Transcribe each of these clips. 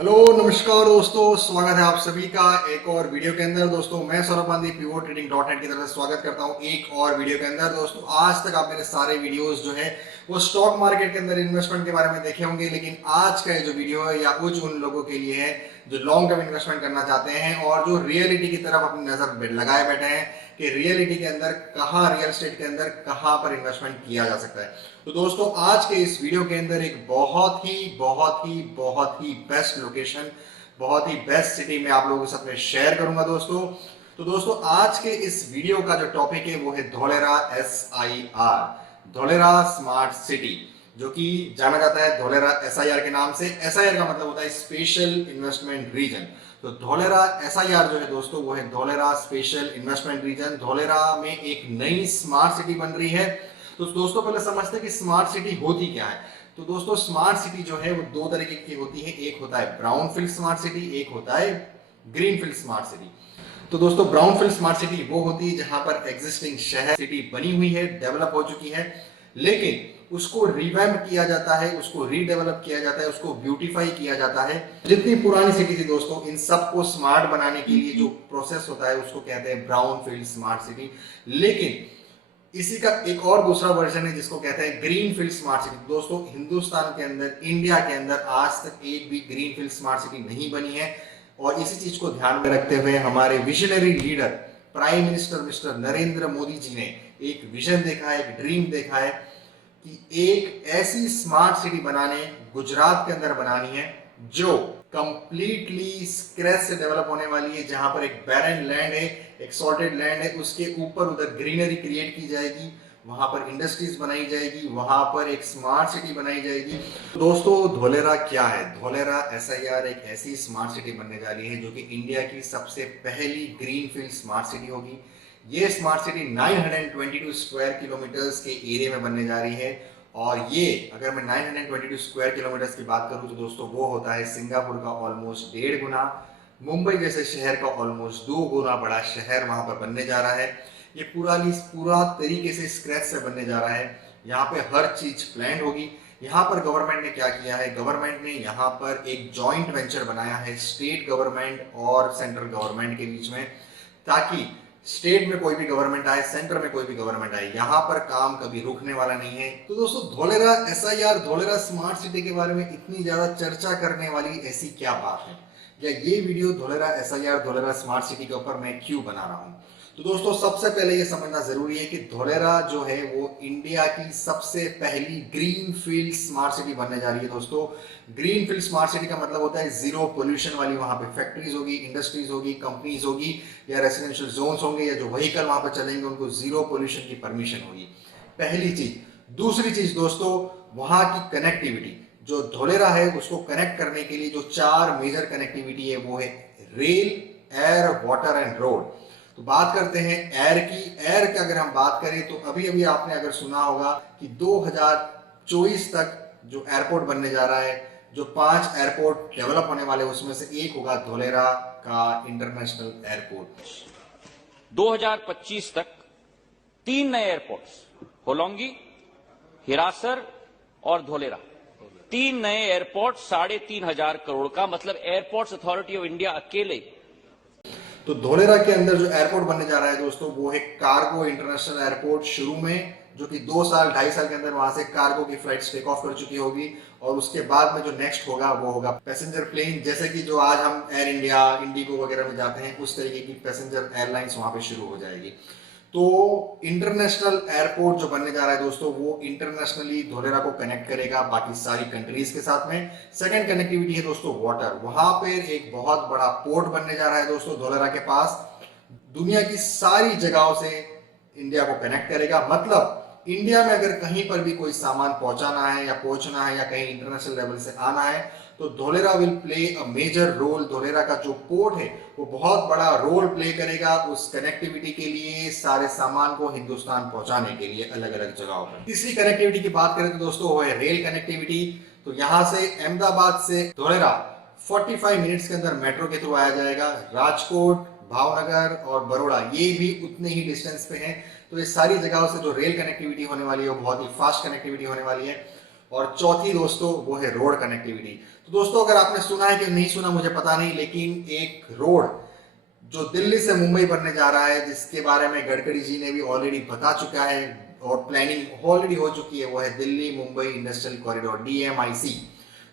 Hello नमस्कार दोस्तों, स्वागत है आप सभी का एक और वीडियो के अंदर। दोस्तों मैं सौरभ गांधी pivotTrading.net की तरफ से स्वागत करता हूं एक और वीडियो के अंदर। दोस्तों आज तक आप मेरे सारे वीडियोस जो है वो स्टॉक मार्केट के अंदर इन्वेस्टमेंट के बारे में देखे होंगे, लेकिन आज का ये जो वीडियो है या कुछ उन लोगों के लिए है जो लॉन्ग टर्म इन्वेस्टमेंट करना चाहते हैं और जो रियलिटी की तरफ अपनी नजर लगाए बैठे हैं कि रियलिटी के अंदर कहाँ, रियल एस्टेट के अंदर कहाँ पर इन्वेस्टमेंट किया जा सकता है। तो दोस्तों आज के इस वीडियो के अंदर एक बहुत ही बेस्ट लोकेशन, बहुत ही बेस्ट सिटी में आप लोगों के साथ में शेयर करूंगा दोस्तों। तो दोस्तों आज के इस वीडियो का जो टॉपिक है वो है Dholera SIR, Dholera smart city, जो कि जाना जाता है धोलेरा SIR के नाम से। SIR का मतलब होता है स्पेशल इन्वेस्टमेंट रीजन। तो धोलेरा SIR जो है दोस्तों वो है Dholera special investment region. Dholera में एक नई स्मार्ट सिटी बन रही है। तो दोस्तों पहले समझते हैं कि स्मार्ट सिटी होती क्या है। तो दोस्तों स्मार्ट सिटी जो है वो दो तरीके की होती है, एक होता है ब्राउनफील्ड स्मार्ट सिटी, एक होता है ग्रीनफील्ड स्मार्ट सिटी। तो दोस्तों ब्राउनफील्ड स्मार्ट सिटी वो होती है जहां पर एग्जिस्टिंग शहर सिटी बनी हुई है, डेवलप हो चुकी है, लेकिन उसको रिवैम्प किया जाता है, उसको रीडेवलप किया जाता है, उसको ब्यूटीफाई किया जाता है। जितनी पुरानी सिटी थी दोस्तों, इन सबको स्मार्ट बनाने के लिए जो प्रोसेस होता है उसको कहते हैं ब्राउनफील्ड स्मार्ट सिटी। लेकिन इसी का एक और दूसरा वर्जन है जिसको कहते हैं ग्रीनफील्ड स्मार्ट सिटी। दोस्तों हिंदुस्तान के अंदर, इंडिया के अंदर आज तक एक भी ग्रीनफील्ड स्मार्ट सिटी नहीं बनी है। और इसी चीज को ध्यान में रखते हुए हमारे visionary leader prime minister mister Narendra Modi ji ने एक विजन देखा है, एक ड्रीम देखा है कि एक ऐसी स्मार्ट सिटी बनाने, गुजरात के अंदर बनानी है जो कंप्लीटली स्क्रैच से डेवलप होने वाली है, जहां पर एक बैरन लैंड है, एक सॉर्टेड लैंड है, उसके ऊपर उधर ग्रीनरी क्रिएट की जाएगी, वहां पर इंडस्ट्रीज बनाई जाएगी, वहां पर एक स्मार्ट सिटी बनाई जाएगी। तो दोस्तों धोलेरा क्या है? धोलेरा SIR एक ऐसी स्मार्ट सिटी बनने जा रही है जो कि इंडिया की सबसे पहली ग्रीनफील्ड स्मार्ट सिटी होगी। ये स्मार्ट सिटी 922 स्क्वायर किलोमीटर्स के एरिया में बनने जा रही है। और ये अगर मैं 922 स्क्वायर किलोमीटर्स की बात करूं तो दोस्तों वो होता है सिंगापुर का ऑलमोस्ट 1.5 गुना, मुंबई जैसे शहर का ऑलमोस्ट 2 गुना बड़ा शहर वहां पर बनने जा रहा है। ये पूरा तरीके से स्क्रैच से बनने जा रहा है। यहाँ पे हर चीज प्लान होगी। यहाँ पर गवर्नमेंट ने क्या किया है, गवर्नमेंट ने यहाँ पर एक जॉइंट वेंचर बनाया है स्टेट गवर्नमेंट और सेंट्रल गवर्नमेंट के बीच में, ताकि स्टेट में कोई भी गवर्नमेंट आए, सेंटर में कोई भी गवर्नमेंट आए, यहाँ पर काम कभी रुकने वाला नहीं है। तो दोस्तों Dholera SIR, Dholera smart city के बारे में इतनी ज्यादा चर्चा करने वाली ऐसी क्या बात है, या ये video Dholera SIR, Dholera smart city के ऊपर मैं क्यों बना रहा हूँ? तो दोस्तों सबसे पहले ये समझना जरूरी है कि धोलेरा जो है वो इंडिया की सबसे पहली ग्रीन फील्ड स्मार्ट सिटी बनने जा रही है। दोस्तों ग्रीन फील्ड स्मार्ट सिटी का मतलब होता है जीरो पोल्यूशन वाली, वहां पे फैक्ट्रीज होगी, इंडस्ट्रीज होगी, कंपनीज होगी, या रेसिडेंशियल जोन्स होंगे, या जो व्हीकल वहां पर चलेंगे उनको जीरो पोल्यूशन की परमिशन होगी, पहली चीज। दूसरी चीज दोस्तों, वहां की कनेक्टिविटी, जो धोलेरा है उसको कनेक्ट करने के लिए जो 4 मेजर कनेक्टिविटी है वो है rail, air, water and road. तो बात करते हैं एयर की। एयर की अगर हम बात करें तो अभी अभी आपने अगर सुना होगा कि 2024 तक जो एयरपोर्ट बनने जा रहा है, जो 5 एयरपोर्ट डेवलप होने वाले उसमें से एक होगा धोलेरा का इंटरनेशनल एयरपोर्ट। 2025 तक 3 नए एयरपोर्ट्स, होलोंगी, हिरासर और धोलेरा, 3 नए एयरपोर्ट 3,500 करोड़ का, मतलब एयरपोर्ट्स अथॉरिटी ऑफ इंडिया अकेले। तो धोलेरा के अंदर जो एयरपोर्ट बनने जा रहा है दोस्तों वो है कार्गो इंटरनेशनल एयरपोर्ट, शुरू में जो कि 2 साल 2.5 साल के अंदर वहां से कार्गो की फ्लाइट्स टेक ऑफ कर चुकी होगी। और उसके बाद में जो नेक्स्ट होगा वो होगा पैसेंजर प्लेन, जैसे कि जो आज हम एयर इंडिया, इंडिगो वगैरह में जाते हैं, उस तरीके की पैसेंजर एयरलाइंस वहां पे शुरू हो जाएगी। तो इंटरनेशनल एयरपोर्ट जो बनने जा रहा है दोस्तों वो इंटरनेशनली धोलेरा को कनेक्ट करेगा बाकी सारी कंट्रीज के साथ में। सेकंड कनेक्टिविटी है दोस्तों वाटर। वहां पर एक बहुत बड़ा पोर्ट बनने जा रहा है दोस्तों धोलेरा के पास, दुनिया की सारी जगहों से इंडिया को कनेक्ट करेगा। मतलब इंडिया में अगर कहीं पर भी कोई सामान पहुंचाना है या पहुंचना है या कहीं इंटरनेशनल लेवल से आना है तो Dholera will play a major role. Dholera का जो पोर्ट है वो बहुत बड़ा रोल प्ले करेगा उस कनेक्टिविटी के लिए, सारे सामान को हिंदुस्तान पहुंचाने के लिए अलग अलग जगहों पर। तीसरी कनेक्टिविटी की बात करें तो दोस्तों वो है रेल कनेक्टिविटी। तो यहाँ से अहमदाबाद से धोलेरा 45 मिनट्स के अंदर मेट्रो के थ्रू आया जाएगा। राजकोट, भावनगर और बड़ौदा ये भी उतने ही डिस्टेंस पे हैं। तो ये सारी जगहों से जो रेल कनेक्टिविटी होने वाली है वो बहुत ही फास्ट कनेक्टिविटी होने वाली है। और चौथी दोस्तों वो है रोड कनेक्टिविटी। तो दोस्तों अगर आपने सुना है कि नहीं सुना मुझे पता नहीं, लेकिन एक रोड जो दिल्ली से मुंबई बनने जा रहा है, जिसके बारे में गडकरी जी ने भी ऑलरेडी बता चुका है और प्लानिंग ऑलरेडी हो चुकी है, वो है Delhi Mumbai industrial corridor, DMIC।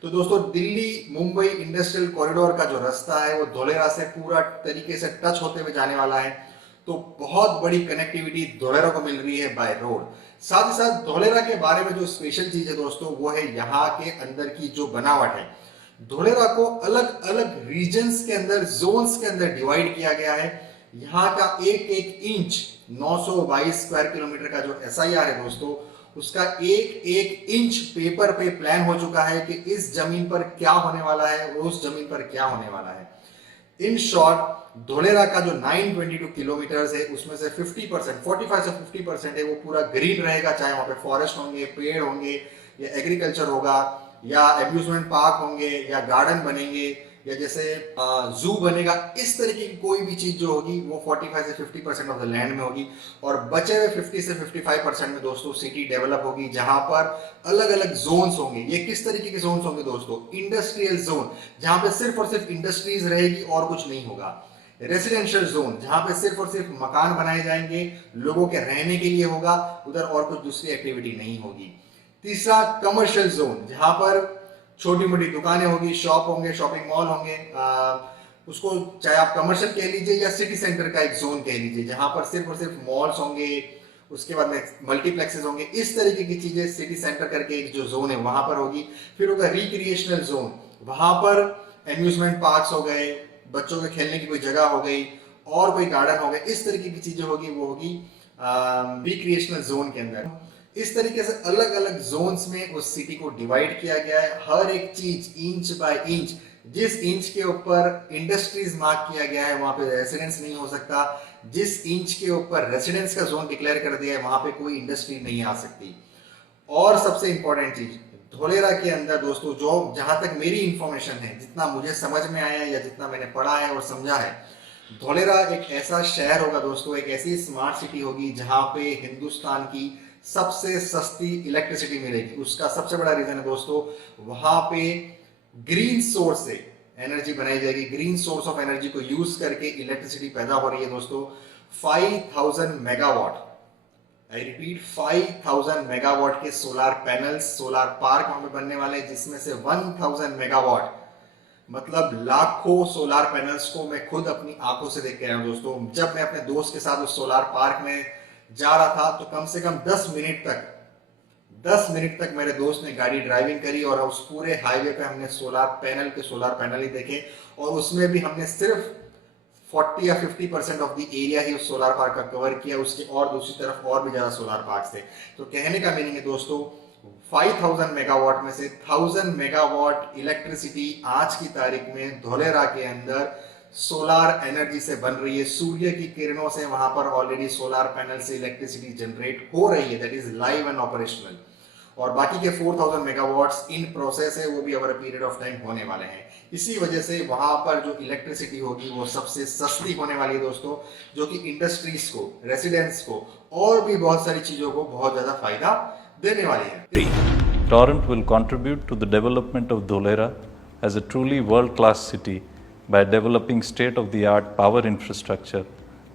तो दोस्तों दिल्ली मुंबई इंडस्ट्रियल कॉरिडोर का जो रास्ता है वो धोलेरा से पूरा तरीके से टच होते हुए जाने वाला है। तो बहुत बड़ी कनेक्टिविटी धोलेरा को मिल रही है बाय रोड। साथ ही साथ धोलेरा के बारे में जो स्पेशल चीज है दोस्तों वो है यहाँ के अंदर की जो बनावट है। धोलेरा को अलग अलग रीजन्स के अंदर, जोन्स के अंदर डिवाइड किया गया है। यहाँ का एक एक इंच 922 स्क्वायर किलोमीटर का जो SIR है दोस्तों, उसका एक एक इंच पेपर पे प्लान हो चुका है कि इस जमीन पर क्या होने वाला है और उस जमीन पर क्या होने वाला है। इन शॉर्ट धोलेरा का जो 922 किलोमीटर है उसमें से 50%, 45 से 50% है वो पूरा ग्रीन रहेगा, चाहे वहां पे फॉरेस्ट होंगे, पेड़ होंगे या एग्रीकल्चर होगा या एम्यूजमेंट पार्क होंगे या गार्डन बनेंगे या जैसे जू बनेगा। इस तरीके की कोई भी चीज जो होगी वो 45 से 50% ऑफ द लैंड में होगी और बचे हुए 50 से 55% में दोस्तों सिटी डेवलप होगी, जहां पर अलग अलग जोन्स होंगे। ये किस तरीके के जोन्स होंगे दोस्तों? इंडस्ट्रियल जोन, जहां पे सिर्फ और सिर्फ इंडस्ट्रीज रहेगी और कुछ नहीं होगा। रेसिडेंशियल जोन, जहां पे सिर्फ और सिर्फ मकान बनाए जाएंगे, लोगों के रहने के लिए होगा, उधर और कुछ दूसरी एक्टिविटी नहीं होगी। तीसरा कमर्शियल जोन, जहां पर छोटी मोटी दुकानें होगी, शॉप होंगे, शॉपिंग मॉल होंगे, उसको चाहे आप कमर्शियल कह लीजिए या सिटी सेंटर का एक जोन कह लीजिए, जहां पर सिर्फ और सिर्फ मॉल्स होंगे, उसके बाद में मल्टीप्लेक्सेस होंगे। इस तरीके की चीजें सिटी सेंटर करके एक जो जोन है वहां पर होगी। फिर होगा रिक्रिएशनल जोन, वहां पर एम्यूजमेंट पार्क्स हो गए, बच्चों के खेलने की कोई जगह हो गई और कोई गार्डन हो गए, इस तरीके की चीजें होगी, वो होगी रिक्रिएशनल जोन के अंदर। इस तरीके से अलग अलग जोन्स में उस सिटी को डिवाइड किया गया है। हर एक चीज इंच बाय इंच, जिस इंच के ऊपर इंडस्ट्रीज मार्क किया गया है वहां पे रेसिडेंस नहीं हो सकता, जिस इंच के ऊपर रेसिडेंस का जोन डिक्लेयर कर दिया है वहां पे कोई इंडस्ट्री नहीं आ सकती। और सबसे इंपॉर्टेंट चीज धोलेरा के अंदर दोस्तों, जो जहां तक मेरी इंफॉर्मेशन है, जितना मुझे समझ में आया या जितना मैंने पढ़ा है और समझा है, धोलेरा एक ऐसा शहर होगा दोस्तों, एक ऐसी स्मार्ट सिटी होगी जहां पे हिंदुस्तान की सबसे सस्ती इलेक्ट्रिसिटी मिलेगी। उसका सबसे बड़ा रीजन है दोस्तों, वहां पे ग्रीन सोर्स से एनर्जी बनाई जाएगी। ग्रीन सोर्स ऑफ एनर्जी को यूज करके इलेक्ट्रिसिटी पैदा हो रही है दोस्तों। 5000 मेगावाट, आई रिपीट 5000 मेगावाट के सोलार पैनल्स, सोलार पार्क वहां पे बनने वाले हैं, जिसमें से 1000 मेगावाट मतलब लाखों सोलार पैनल्स को मैं खुद अपनी आंखों से देख के आया हूं दोस्तों। जब मैं अपने दोस्त के साथ उस सोलार पार्क में जा रहा था तो कम से कम 10 मिनट तक मेरे दोस्त ने गाड़ी ड्राइविंग करी और उस पूरे हाईवे पे हमने सोलार पैनल ही देखे, और उसमें भी हमने सिर्फ 40 या 50% ऑफ द एरिया ही उस सोलार पार्क का कवर किया। उसके और दूसरी तरफ और भी ज्यादा सोलार पार्क थे। तो कहने का मीनिंग है दोस्तों, 5000 मेगावाट में से 1000 मेगावाट इलेक्ट्रिसिटी आज की तारीख में धोलेरा के अंदर सोलार एनर्जी से बन रही है। सूर्य की किरणों से वहां पर ऑलरेडी सोलार पैनल से इलेक्ट्रिसिटी जनरेट हो रही है, that is live and operational. और बाकी के 4000 मेगावाट्स इन प्रोसेस है, वो भी over a period of time होने वाले हैं। इसी वजह से वहां पर जो इलेक्ट्रिसिटी होगी वो सबसे सस्ती होने वाली है दोस्तों, जो कि इंडस्ट्रीज को, रेसिडेंट्स को और भी बहुत सारी चीजों को बहुत ज्यादा फायदा देने वाली है। Torrent will contribute to the development of Dholera as a truly world-class city by developing state-of-the-art power infrastructure,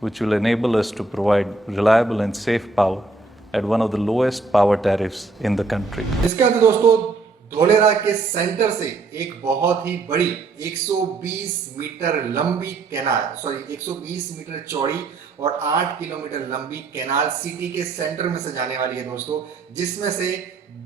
which will enable us to provide reliable and safe power at one of the lowest power tariffs in the country. इसके अंदर दोस्तों धोलेरा के centre से एक बहुत ही बड़ी 120 metre लंबी canal, 120 metre चौड़ी और 8 किलोमीटर लंबी कैनाल सिटी के सेंटर में से जाने वाली है दोस्तों, जिसमें से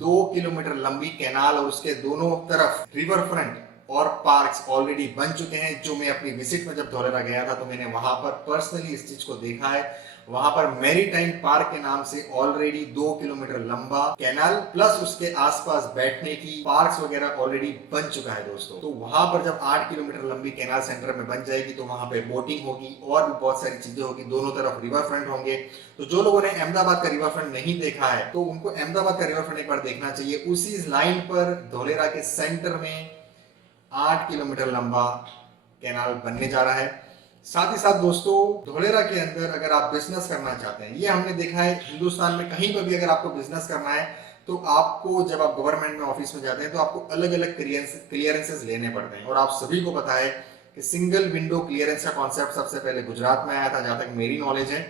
2 किलोमीटर लंबी कैनाल और उसके दोनों तरफ रिवर फ्रंट और पार्क्स ऑलरेडी बन चुके हैं। जो मैं अपनी विजिट में जब धोलेरा गया था तो मैंने वहां पर पर्सनली इस चीज को देखा है। वहां पर मैरीटाइम पार्क के नाम से ऑलरेडी 2 किलोमीटर लंबा कैनाल प्लस उसके आसपास बैठने की पार्क्स वगैरह ऑलरेडी बन चुका है दोस्तों। तो वहां पर जब 8 किलोमीटर लंबी कैनाल सेंटर में बन जाएगी तो वहां पे बोटिंग होगी और भी बहुत सारी चीजें होगी। दोनों तरफ रिवर फ्रंट होंगे। तो जो लोगों ने अहमदाबाद का रिवर फ्रंट नहीं देखा है तो उनको अहमदाबाद का रिवर फ्रंट एक बार देखना चाहिए। उसी लाइन पर धोलेरा के सेंटर में 8 किलोमीटर लंबा कैनाल बनने जा रहा है। साथ ही साथ दोस्तों धोलेरा के अंदर अगर आप बिजनेस करना चाहते हैं, ये हमने देखा है हिंदुस्तान में कहीं पर भी अगर आपको बिजनेस करना है तो आपको जब आप गवर्नमेंट में ऑफिस में जाते हैं तो आपको अलग अलग क्लियरेंसेस लेने पड़ते हैं। और आप सभी को पता है कि सिंगल विंडो क्लियरेंस का कॉन्सेप्ट सबसे पहले गुजरात में आया था, जहां तक मेरी नॉलेज है,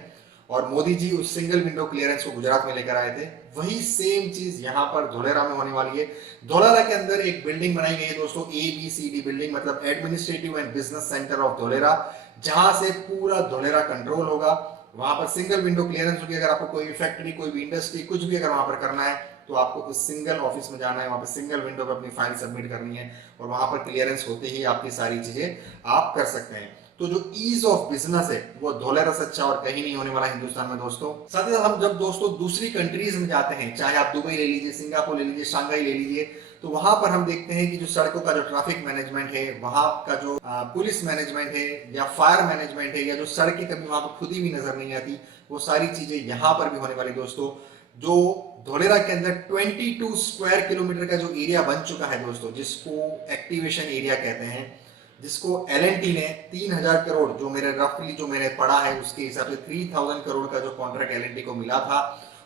और मोदी जी उस सिंगल विंडो क्लियरेंस को गुजरात में लेकर आए थे। वही सेम चीज यहाँ पर धोलेरा में होने वाली है। धोलेरा के अंदर एक बिल्डिंग बनाई गई है दोस्तों, ABCD बिल्डिंग, मतलब administrative and business centre of Dholera, जहां से पूरा धोलेरा कंट्रोल होगा। वहां पर सिंगल विंडो क्लियरेंस होगी। अगर आपको कोई फैक्ट्री, कोई भी इंडस्ट्री, कुछ भी अगर वहां पर करना है तो आपको उस सिंगल ऑफिस में जाना है, वहां पर सिंगल विंडो पे अपनी फाइल सबमिट करनी है, और वहां पर क्लियरेंस होते ही आपकी सारी चीजें आप कर सकते हैं। तो जो ईज ऑफ बिजनेस है वो धोलेरा से अच्छा और कहीं नहीं होने वाला हिंदुस्तान में दोस्तों। साथ ही साथ हम जब दोस्तों दूसरी कंट्रीज में जाते हैं, चाहे आप दुबई ले लीजिए, सिंगापुर ले लीजिए, शंघाई ले लीजिए, तो वहां पर हम देखते हैं कि जो सड़कों का जो ट्रैफिक मैनेजमेंट है, वहां का जो पुलिस मैनेजमेंट है या फायर मैनेजमेंट है, या जो सड़कें कभी वहां पर खुदी भी नजर नहीं आती, वो सारी चीजें यहाँ पर भी होने वाली दोस्तों। जो धोलेरा के अंदर 22 स्क्वायर किलोमीटर का जो एरिया बन चुका है दोस्तों, जिसको एक्टिवेशन एरिया कहते हैं, जिसको L&T ने 3000 करोड़, जो मैंने पढ़ा है उसके हिसाब से 3000 करोड़ का जो कॉन्ट्रैक्ट L&T को मिला था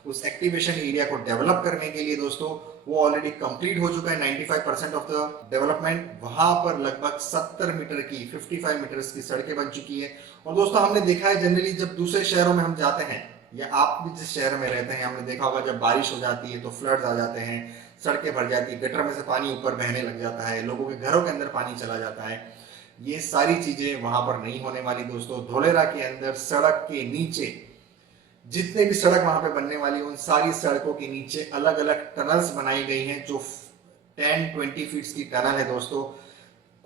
उस एक्टिवेशन एरिया को डेवलप करने के लिए दोस्तों, वो ऑलरेडी कंप्लीट हो चुका है। 95% ऑफ द डेवलपमेंट। वहां पर लगभग 70 मीटर की 55 मीटर की सड़कें बन चुकी है। और दोस्तों हमने देखा है जनरली जब दूसरे शहरों में हम जाते हैं, या आप भी जिस शहर में रहते हैं, हमने देखा होगा जब बारिश हो जाती है तो फ्लड्स आ जाते हैं, सड़कें भर जाती है, गटर में से पानी ऊपर बहने लग जाता है, लोगों के घरों के अंदर पानी चला जाता है। ये सारी चीजें वहां पर नहीं होने वाली दोस्तों। धोलेरा के अंदर सड़क के नीचे जितने भी सड़क वहां पे बनने वाली, उन सारी सड़कों के नीचे अलग अलग टनल्स बनाई गई हैं, जो 10-20 फीट की टनल है दोस्तों।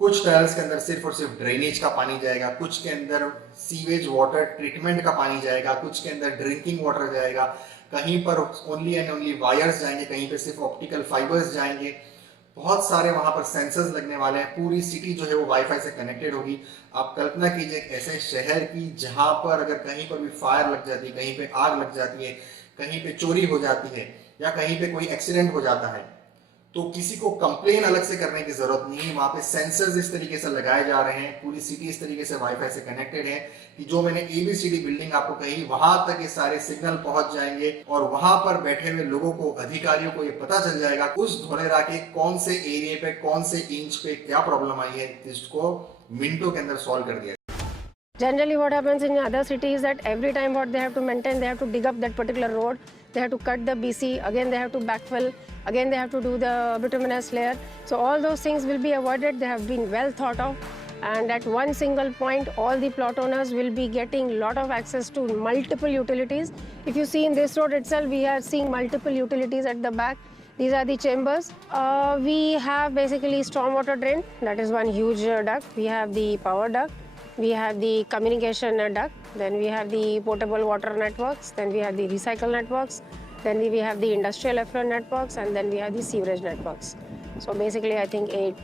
कुछ टनल्स के अंदर सिर्फ और सिर्फ ड्रेनेज का पानी जाएगा, कुछ के अंदर सीवेज वाटर ट्रीटमेंट का पानी जाएगा, कुछ के अंदर ड्रिंकिंग वाटर जाएगा, कहीं पर ओनली एंड ओनली वायर्स जाएंगे, कहीं पे सिर्फ ऑप्टिकल फाइबर्स जाएंगे। बहुत सारे वहां पर सेंसर्स लगने वाले हैं। पूरी सिटी जो है वो वाईफाई से कनेक्टेड होगी। आप कल्पना कीजिए एक ऐसे शहर की जहां पर अगर कहीं पर भी फायर लग जाती है, कहीं पे आग लग जाती है, कहीं पे चोरी हो जाती है, या कहीं पे कोई एक्सीडेंट हो जाता है, तो किसी को कंप्लेन अलग से करने की जरूरत नहीं है। वहां पे सेंसर्स इस तरीके से लगाए जा रहे हैं, पूरी सिटी इस तरीके से वाईफाई से कनेक्टेड है कि जो मैंने ABCD बिल्डिंग आपको कही, वहां तक ये सारे सिग्नल पहुंच जाएंगे, और वहां पर बैठे हुए लोगों को, अधिकारियों को ये पता चल जाएगा उस धोलेरा के कौन से एरिया पे, कौन से इंच पे क्या प्रॉब्लम आई है, जिसको मिनटों के अंदर सॉल्व कर दिया। Generally, what happens in other cities is that every time what they have to maintain, they have to dig up that particular road, they have to cut the BC, again they have to backfill, again they have to do the bituminous layer. So all those things will be avoided. They have been well thought of, and at one single point, all the plot owners will be getting lot of access to multiple utilities. If you see in this road itself, we are seeing multiple utilities at the back. These are the chambers. We have basically stormwater drain. That is one huge duct. We have the power duct. We have the communication duct, then we have the potable water networks, then we have the recycle networks, then we have the industrial effluent networks, and then we have the sewerage networks. So basically I think 8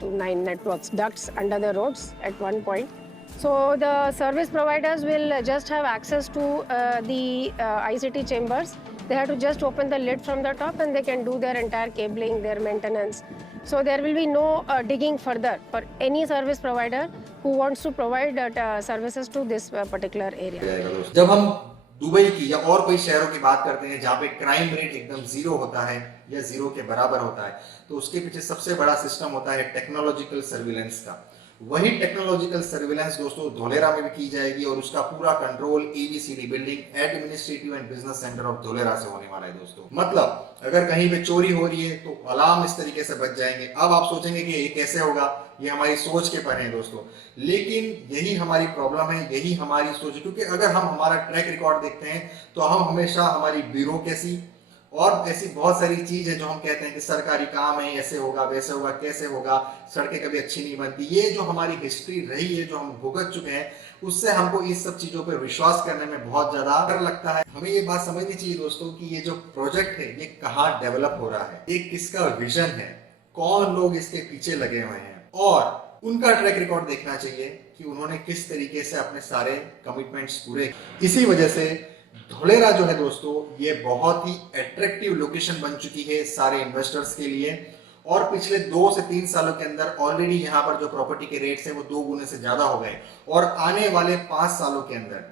to 9 networks, ducts under the roads at one point. So the service providers will just have access to the ICT chambers. They have to just open the lid from the top and they can do their entire cabling, their maintenance. So there will be no digging further for any service provider who wants to provide services to this particular area. जब हम Dubai की या और कोई शहरों की बात करते हैं जहाँ पे क्राइम रेट एकदम जीरो होता है या जीरो के बराबर होता है, तो उसके पीछे सबसे बड़ा सिस्टम होता है टेक्नोलॉजिकल सर्विलेंस का। वही टेक्नोलॉजिकल सर्विलेंस दोस्तों धोलेरा में भी की जाएगी, और उसका पूरा control ABCD building administrative and business centre of Dholera से होने वाला है दोस्तों। मतलब अगर कहीं पे चोरी हो रही है तो अलार्म इस तरीके से बज जाएंगे। अब आप सोचेंगे कि ये कैसे होगा, ये हमारी सोच के परे है दोस्तों, लेकिन यही हमारी प्रॉब्लम है, यही हमारी सोच है। क्योंकि अगर हम हमारा ट्रैक रिकॉर्ड देखते हैं तो हम हमेशा हमारी ब्यूरोक्रेसी और ऐसी बहुत सारी चीज है जो हम कहते हैं कि सरकारी काम है, ऐसे होगा, वैसे होगा, कैसे होगा, सड़कें कभी अच्छी नहीं बनती, ये जो हमारी हिस्ट्री रही है, जो हम भुगत चुके हैं, उससे हमको इस सब चीजों पर विश्वास करने में बहुत ज्यादा डर लगता है। हमें ये बात समझनी चाहिए दोस्तों कि ये जो प्रोजेक्ट है ये कहाँ डेवलप हो रहा है, ये किसका विजन है, कौन लोग इसके पीछे लगे हुए हैं, और उनका ट्रैक रिकॉर्ड देखना चाहिए कि उन्होंने किस तरीके से अपने सारे कमिटमेंट्स पूरे। इसी वजह से धोलेरा जो है दोस्तों ये बहुत ही अट्रैक्टिव लोकेशन बन चुकी है सारे इन्वेस्टर्स के लिए, और पिछले 2 से 3 सालों के अंदर ऑलरेडी यहाँ पर जो प्रॉपर्टी के रेट्स हैं वो 2 गुने से ज्यादा हो गए, और आने वाले 5 सालों के अंदर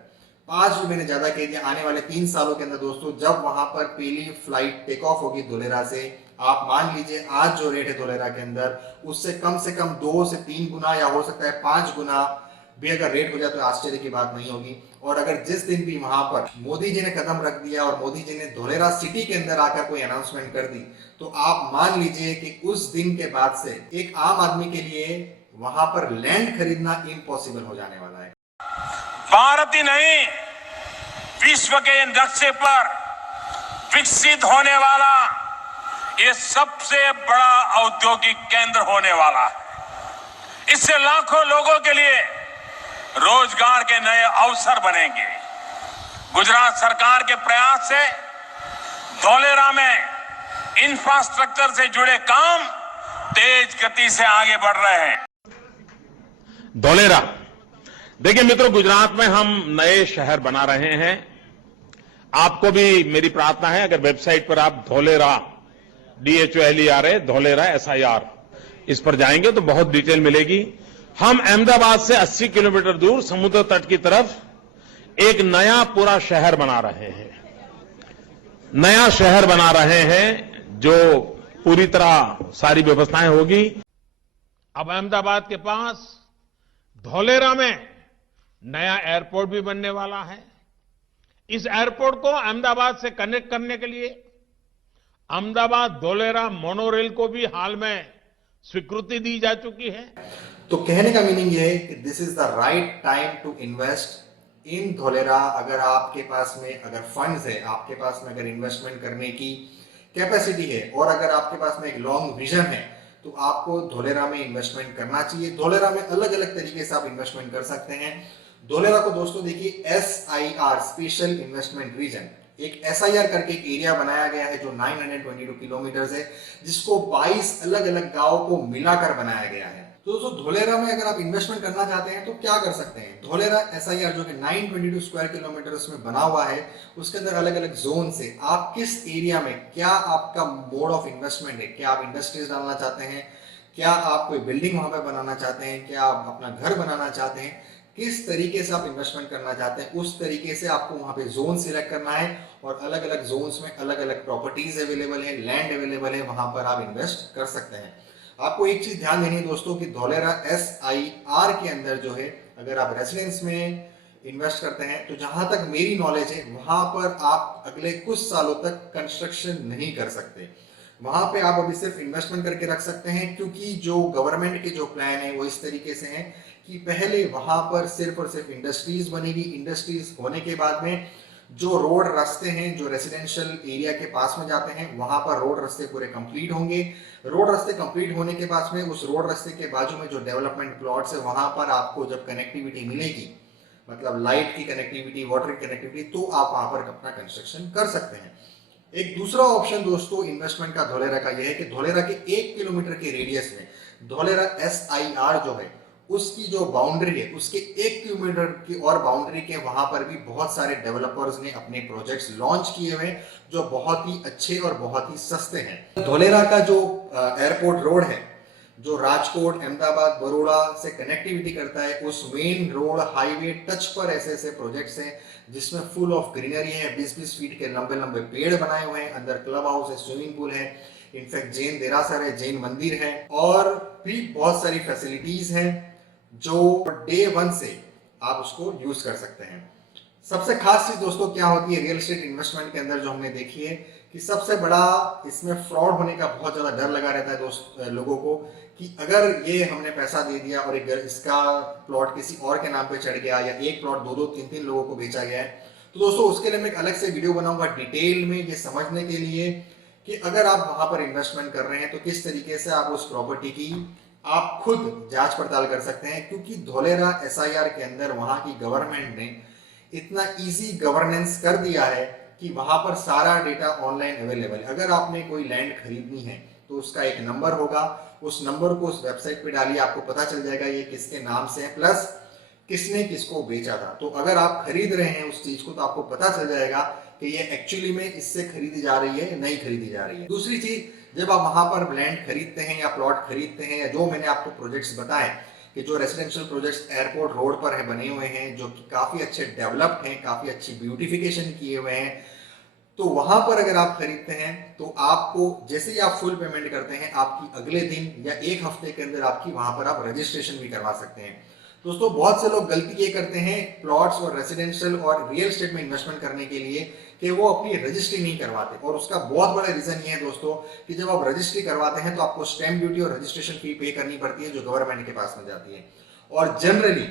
5 भी मैंने ज्यादा कह दिया, आने वाले 3 सालों के अंदर दोस्तों जब वहां पर पहली फ्लाइट टेक ऑफ होगी धोलेरा से, आप मान लीजिए आज जो रेट है धोलेरा के अंदर उससे कम 2 से 3 गुना या हो सकता है 5 गुना भी अगर रेट हो जाए तो आश्चर्य की बात नहीं होगी। और अगर जिस दिन भी वहां पर मोदी जी ने कदम रख दिया और मोदी जी ने धोलेरा सिटी के अंदर आकर कोई अनाउंसमेंट कर दी, तो आप मान लीजिए कि उस दिन के बाद से एक आम आदमी के लिए वहां पर लैंड खरीदना इम्पॉसिबल हो जाने वाला है। भारत ही नहीं, विश्व के नक्शे पर विकसित होने वाला ये सबसे बड़ा औद्योगिक केंद्र होने वाला है। इससे लाखों लोगों के लिए रोजगार के नए अवसर बनेंगे। गुजरात सरकार के प्रयास से धोलेरा में इंफ्रास्ट्रक्चर से जुड़े काम तेज गति से आगे बढ़ रहे हैं। धोलेरा, देखिए मित्रों, गुजरात में हम नए शहर बना रहे हैं। आपको भी मेरी प्रार्थना है, अगर वेबसाइट पर आप धोलेरा DHOLERA धोलेरा SIR इस पर जाएंगे तो बहुत डिटेल मिलेगी। हम अहमदाबाद से 80 किलोमीटर दूर समुद्र तट की तरफ एक नया पूरा शहर बना रहे हैं। नया शहर बना रहे हैं जो पूरी तरह सारी व्यवस्थाएं होगी। अब अहमदाबाद के पास धोलेरा में नया एयरपोर्ट भी बनने वाला है। इस एयरपोर्ट को अहमदाबाद से कनेक्ट करने के लिए अहमदाबाद धोलेरा मोनोरेल को भी हाल में स्वीकृति दी जा चुकी है। तो कहने का मीनिंग ये है कि this is the right time to invest in Dholera. अगर आपके पास में अगर फंड्स है, आपके पास में अगर इन्वेस्टमेंट करने की कैपेसिटी है और अगर आपके पास में एक लॉन्ग विजन है तो आपको धोलेरा में इन्वेस्टमेंट करना चाहिए। धोलेरा में अलग अलग तरीके से आप इन्वेस्टमेंट कर सकते हैं। धोलेरा को दोस्तों देखिए SIR स्पेशल इन्वेस्टमेंट रीजन, एक SIR करके एक एरिया बनाया गया है जो 922 किलोमीटर है, जिसको 22 अलग अलग गांव को मिलाकर बनाया गया है। तो दोस्तों धोलेरा में अगर आप इन्वेस्टमेंट करना चाहते हैं तो क्या कर सकते हैं। धोलेरा SIR जो कि 922 स्क्वायर किलोमीटर में बना हुआ है, उसके अंदर अलग अलग जोन से आप किस एरिया में क्या आपका मोड ऑफ इन्वेस्टमेंट है, क्या आप इंडस्ट्रीज डालना चाहते हैं, क्या आप कोई बिल्डिंग वहां पर बनाना चाहते हैं, क्या आप अपना घर बनाना चाहते हैं, किस तरीके से आप इन्वेस्टमेंट करना चाहते हैं, उस तरीके से आपको वहां पे जोन सिलेक्ट करना है। और अलग अलग जोन्स में अलग अलग प्रॉपर्टीज अवेलेबल है, लैंड अवेलेबल है, वहां पर आप इन्वेस्ट कर सकते हैं। आपको एक चीज ध्यान देनी है दोस्तों कि धोलेरा SIR के अंदर जो है, अगर आप रेसिडेंस में इन्वेस्ट करते हैं तो जहां तक मेरी नॉलेज है वहां पर आप अगले कुछ सालों तक कंस्ट्रक्शन नहीं कर सकते। वहां पे आप अभी सिर्फ इन्वेस्टमेंट करके रख सकते हैं, क्योंकि जो गवर्नमेंट के जो प्लान है वो इस तरीके से हैं कि पहले वहां पर सिर्फ और सिर्फ इंडस्ट्रीज बनेगी। इंडस्ट्रीज होने के बाद में जो रोड रास्ते हैं जो रेसिडेंशियल एरिया के पास में जाते हैं वहां पर रोड रास्ते पूरे कंप्लीट होंगे। रोड रास्ते कंप्लीट होने के पास में उस रोड रास्ते के बाजू में जो डेवलपमेंट प्लॉट्स है वहां पर आपको जब कनेक्टिविटी मिलेगी, मतलब लाइट की कनेक्टिविटी, वाटर की कनेक्टिविटी, तो आप वहां पर अपना कंस्ट्रक्शन कर सकते हैं। एक दूसरा ऑप्शन दोस्तों इन्वेस्टमेंट का धोलेरा का यह है कि धोलेरा के 1 किलोमीटर के रेडियस में धोलेरा SIR जो है उसकी जो बाउंड्री है उसके 1 किलोमीटर की और बाउंड्री के वहां पर भी बहुत सारे डेवलपर्स ने अपने प्रोजेक्ट्स लॉन्च किए हुए जो बहुत ही अच्छे और बहुत ही सस्ते हैं। धोलेरा का जो एयरपोर्ट रोड है जो राजकोट, अहमदाबाद, बड़ौदा से कनेक्टिविटी करता है, उस मेन रोड हाईवे टच पर ऐसे ऐसे प्रोजेक्ट्स हैं जिसमें फुल ऑफ ग्रीनरी है। 20-20 फीट के लंबे लंबे पेड़ बनाए हुए हैं, अंदर क्लब हाउस है, स्विमिंग पूल है, इनफैक्ट जैन देरासर है, जैन मंदिर है और भी बहुत सारी फैसिलिटीज हैं जो डे 1 से आप उसको यूज कर सकते हैं। सबसे खास चीज दोस्तों क्या होती है रियल एस्टेट इन्वेस्टमेंट के अंदर जो हमने देखी है कि सबसे बड़ा इसमें फ्रॉड होने का बहुत ज्यादा डर लगा रहता है लोगों को कि अगर ये हमने पैसा दे दिया और एक इसका प्लॉट किसी और के नाम पे चढ़ गया या एक प्लॉट 2-2, 3-3 लोगों को बेचा गया है, तो दोस्तों उसके लिए मैं एक अलग से वीडियो बनाऊंगा डिटेल में ये समझने के लिए कि अगर आप वहां पर इन्वेस्टमेंट कर रहे हैं तो किस तरीके से आप उस प्रॉपर्टी की आप खुद जांच पड़ताल कर सकते हैं। क्योंकि धोलेरा SIR के अंदर वहां की गवर्नमेंट ने इतना इजी गवर्नेंस कर दिया है कि वहां पर सारा डेटा ऑनलाइन अवेलेबल है। अगर आपने कोई लैंड खरीदनी है तो उसका एक नंबर होगा, उस नंबर को उस वेबसाइट पे डालिए, आपको पता चल जाएगा ये किसके नाम से है प्लस किसने किसको बेचा था। तो अगर आप खरीद रहे हैं उस चीज को तो आपको पता चल जाएगा कि ये एक्चुअली में इससे खरीदी जा रही है या नहीं खरीदी जा रही है। दूसरी चीज, जब आप वहां पर लैंड खरीदते हैं या प्लॉट खरीदते हैं या जो मैंने आपको प्रोजेक्ट्स बताए, कि जो रेसिडेंशियल प्रोजेक्ट्स एयरपोर्ट रोड पर है बने हुए हैं, जो कि काफ़ी अच्छे डेवलप्ड हैं, काफ़ी अच्छी ब्यूटिफिकेशन किए हुए हैं, तो वहां पर अगर आप खरीदते हैं तो आपको जैसे ही आप फुल पेमेंट करते हैं, आपकी अगले दिन या एक हफ्ते के अंदर आपकी वहां पर आप रजिस्ट्रेशन भी करवा सकते हैं। दोस्तों बहुत से लोग गलती ये करते हैं प्लॉट्स और रेसिडेंशियल और रियल एस्टेट में इन्वेस्टमेंट करने के लिए कि वो अपनी रजिस्ट्री नहीं करवाते, और उसका बहुत बड़ा रीजन ये है दोस्तों कि जब आप रजिस्ट्री करवाते हैं तो आपको स्टैंप ड्यूटी और रजिस्ट्रेशन फी पे करनी पड़ती है जो गवर्नमेंट के पास में जाती है। और जनरली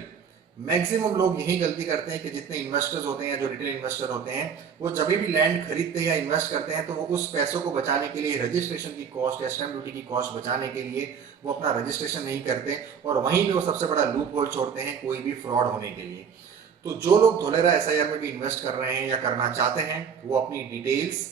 मैक्सिमम लोग यही गलती करते हैं कि जितने इन्वेस्टर्स होते हैं, जो रिटेल इन्वेस्टर होते हैं, वो जब भी लैंड खरीदते हैं या इन्वेस्ट करते हैं तो वो उस पैसों को बचाने के लिए रजिस्ट्रेशन की कॉस्ट या स्टैंप ड्यूटी की कॉस्ट बचाने के लिए वो अपना रजिस्ट्रेशन नहीं करते, और वहीं पे वो सबसे बड़ा लूप होल छोड़ते हैं कोई भी फ्रॉड होने के लिए। तो जो लोग धोलेरा SIR में भी इन्वेस्ट कर रहे हैं या करना चाहते हैं, वो अपनी डिटेल्स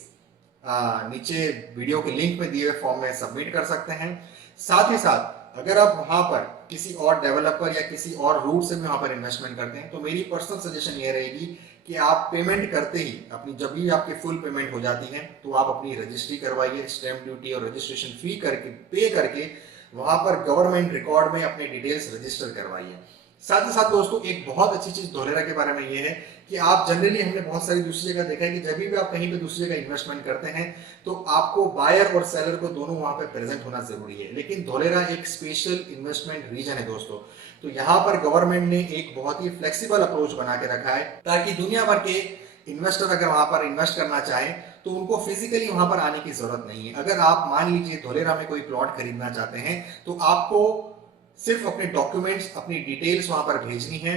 नीचे वीडियो के लिंक में दिए हुए फॉर्म में सबमिट कर सकते हैं। साथ ही साथ अगर आप वहां पर किसी और डेवलपर या किसी और रूट से भी वहां पर इन्वेस्टमेंट करते हैं तो मेरी पर्सनल सजेशन ये रहेगी कि आप पेमेंट करते ही अपनी, जब भी आपकी फुल पेमेंट हो जाती है तो आप अपनी रजिस्ट्री करवाइए, स्टैंप ड्यूटी और रजिस्ट्रेशन फी करके पे करके वहां पर गवर्नमेंट रिकॉर्ड में अपने डिटेल्स रजिस्टर करवाइए। साथ ही साथ दोस्तों एक बहुत अच्छी चीज धोलेरा के बारे में ये है कि आप जनरली, हमने बहुत सारी दूसरी जगह देखा है कि जब भी आप कहीं पे दूसरी जगह इन्वेस्टमेंट करते हैं तो आपको बायर और सेलर को दोनों वहां पे प्रेजेंट होना जरूरी है, लेकिन धोलेरा एक स्पेशल इन्वेस्टमेंट रीजन है दोस्तों। तो यहाँ पर गवर्नमेंट ने एक बहुत ही फ्लेक्सिबल अप्रोच बना के रखा है ताकि दुनिया भर के इन्वेस्टर अगर वहां पर इन्वेस्ट करना चाहे तो उनको फिजिकली वहां पर आने की जरूरत नहीं है। अगर आप मान लीजिए धोलेरा में कोई प्लॉट खरीदना चाहते हैं तो आपको सिर्फ अपने डॉक्यूमेंट्स, अपनी डिटेल्स वहां पर भेजनी है,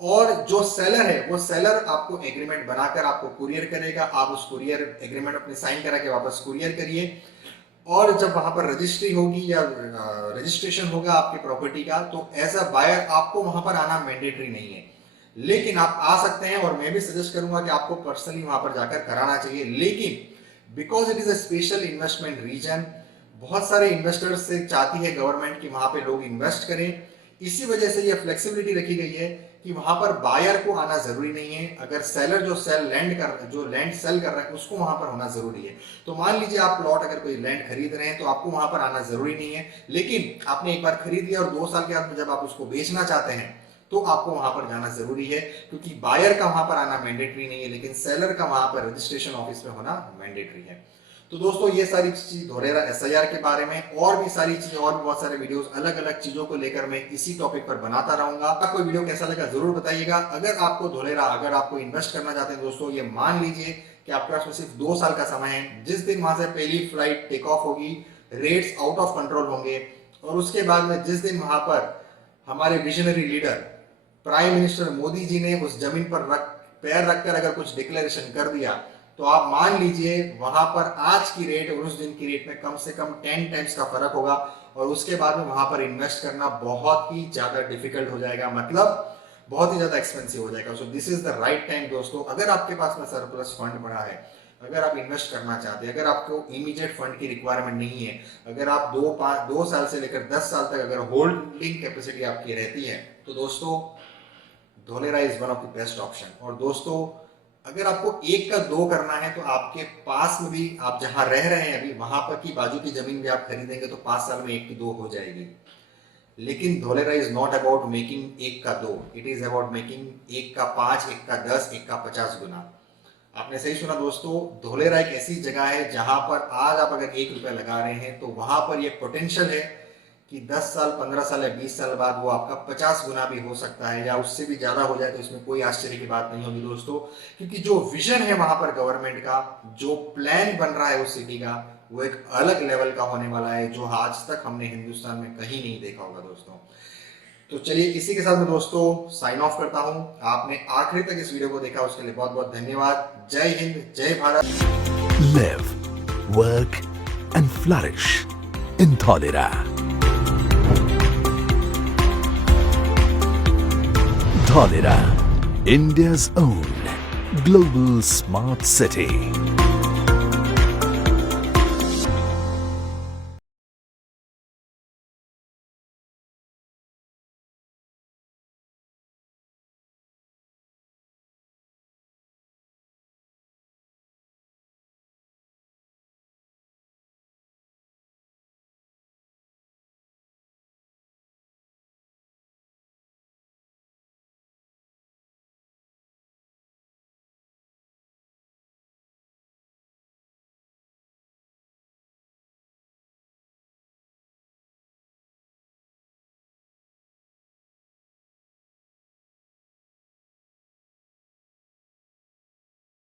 और जो सेलर है वो सेलर आपको एग्रीमेंट बनाकर आपको कुरियर करेगा, आप उस कुरियर एग्रीमेंट अपने साइन करा के वापस कुरियर करिए, और जब वहां पर रजिस्ट्री होगी या रजिस्ट्रेशन होगा आपकी प्रॉपर्टी का तो एज अ बायर आपको वहां पर आना मैंडेटरी नहीं है, लेकिन आप आ सकते हैं, और मैं भी सजेस्ट करूंगा कि आपको पर्सनली वहां पर जाकर कराना चाहिए। लेकिन because it is a special investment region, बहुत सारे इन्वेस्टर्स से चाहती है गवर्नमेंट कि वहां पे लोग इन्वेस्ट करें, इसी वजह से ये फ्लेक्सिबिलिटी रखी गई है कि वहां पर बायर को आना जरूरी नहीं है। अगर सेलर जो लैंड सेल कर रहा है उसको वहां पर होना जरूरी है। तो मान लीजिए आप प्लॉट अगर कोई लैंड खरीद रहे हैं तो आपको वहां पर आना जरूरी नहीं है, लेकिन आपने एक बार खरीद लिया और 2 साल के बाद जब आप उसको बेचना चाहते हैं तो आपको वहां पर जाना जरूरी है, क्योंकि बायर का वहां पर आना मैंडेटरी नहीं है, लेकिन सेलर का वहां पर रजिस्ट्रेशन ऑफिस में होना मैंडेटरी है। तो दोस्तों ये सारी चीज धोलेरा SIR के बारे में, और भी सारी चीजें और भी बहुत सारे वीडियोस अलग अलग चीजों को लेकर मैं इसी टॉपिक पर बनाता रहूंगा। आपको वीडियो कैसा लगा जरूर बताइएगा। अगर आपको धोलेरा, अगर आपको इन्वेस्ट करना चाहते हैं दोस्तों, ये मान लीजिए कि आपके पास में सिर्फ 2 साल का समय है, जिस दिन वहां से पहली फ्लाइट टेक ऑफ होगी, रेट्स आउट ऑफ कंट्रोल होंगे, और उसके बाद में जिस दिन वहां पर हमारे visionary leader prime minister Modi ji ने उस जमीन पर पैर रखकर अगर कुछ डिक्लेरेशन कर दिया तो आप मान लीजिए वहां पर आज की रेट और उस दिन की रेट में कम से कम 10 टाइम्स का फर्क होगा, और उसके बाद में वहां पर इन्वेस्ट करना बहुत ही ज्यादा डिफिकल्ट हो जाएगा, मतलब बहुत ही ज्यादा एक्सपेंसिव हो जाएगा। So this is the right time दोस्तों। अगर आपके पास में सरप्लस फंड पड़ा है, अगर आप इन्वेस्ट करना चाहते हैं, अगर आपको इमीडिएट फंड की रिक्वायरमेंट नहीं है, अगर आप 2 साल से लेकर 10 साल तक अगर होल्डिंग कैपेसिटी आपकी रहती है, तो दोस्तों Dholera is one of the best option. और दोस्तों अगर आपको 1 का 2 करना है तो आपके पास में भी, आप जहां रह रहे हैं अभी वहां पर की बाजू की जमीन भी आप खरीदेंगे तो 5 साल में 1 की 2 हो जाएगी। लेकिन Dholera is not about making 1 का 2, इट इज अबाउट मेकिंग 1 का 5, 1 का 10, 1 का 50 गुना। आपने सही सुना दोस्तों, धोलेरा एक ऐसी जगह है जहां पर आज आप अगर 1 रुपया लगा रहे हैं तो वहां पर ये पोटेंशियल है कि 10 साल, 15 साल या 20 साल बाद वो आपका 50 गुना भी हो सकता है, या उससे भी ज्यादा हो जाए, तो इसमें कोई आश्चर्य की बात नहीं होगी दोस्तों, क्योंकि जो विजन है वहां पर गवर्नमेंट का, जो प्लान बन रहा है उस सिटी का, वो एक अलग लेवल का होने वाला है जो आज तक हमने हिंदुस्तान में कहीं नहीं देखा होगा दोस्तों। तो चलिए इसी के साथ मैं दोस्तों साइन ऑफ करता हूं। आपने आखिरी तक इस वीडियो को देखा उसके लिए बहुत बहुत धन्यवाद। जय हिंद, जय Bharat. Live, work and flourish in Dholera. Dholera, India's own global smart city.